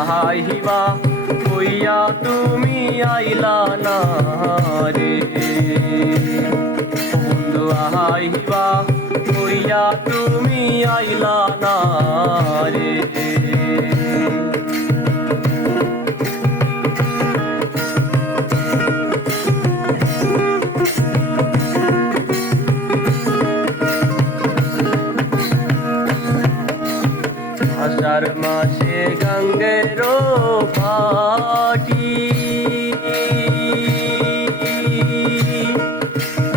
আহিবা কইয়া তুমি আইলা না রে বন্ধু আহিবা কইয়া তুমি আইলা না রে আষাঢ় মাসে গঙ্গের ঘাটি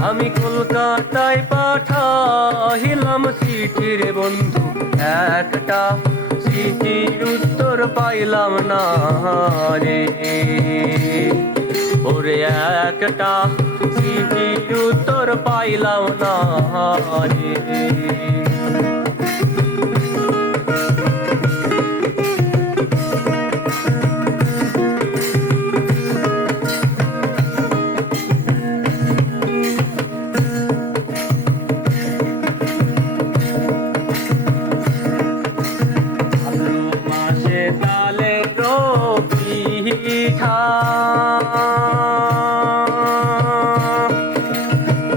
আমি কলকাতায় পাঠাইলাম চিঠির বন্ধু একটা চিঠির উত্তর পাইলাম না রে ওরে একটা চিঠির উত্তর পাইলাম না রে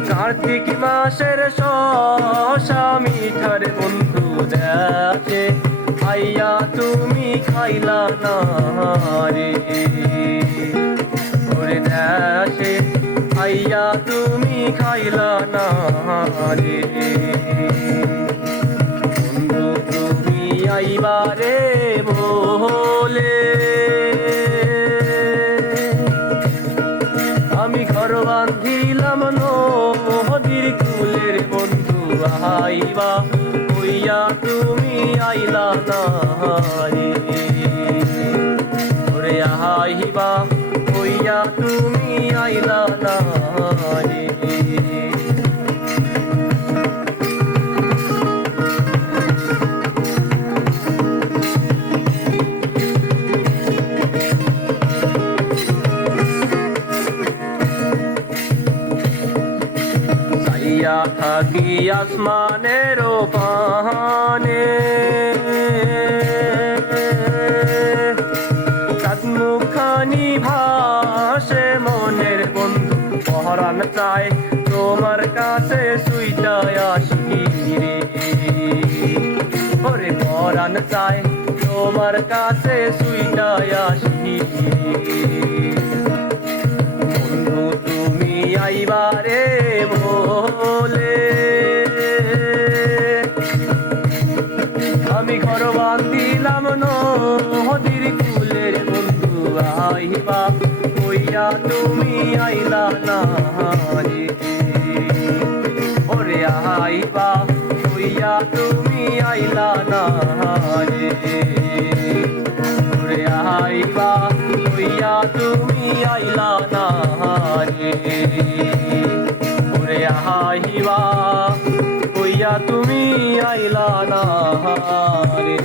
কার্তিক মাসের শশা মিঠার বন্ধু দেখে আইয়া তুমি খাইলা না রে ওরে দেখে আইয়া তুমি খাইলা না রে বন্ধু তুমি আইবারে বলে আমি ঘর বান্ধিলাম নদীর কুলের বন্ধু আইবা কইয়া তুমি আইলা না রে ওরে আইবা কইয়া তুমি আইলা না রে থাকি আসমানের পানে মুখানি ভাসে মনের বন্ধু পহরান চায় তোমার কাছে সুইটায় আসি রে ওরে পহরান চায় তোমার কাছে সুইটায় আসি বন্ধু তুমি আইবারে বলে আমি ঘর বান্ধিলাম নদীর কুলের বন্ধু আইবা কইয়া তুমি আইলা না রে ওরে আইবা কইয়া তুমি আইলা না রে ওরে আইবা কইয়া তুমি আইলা না রে ওরে আইবা কইয়া তুমি আইলা না রে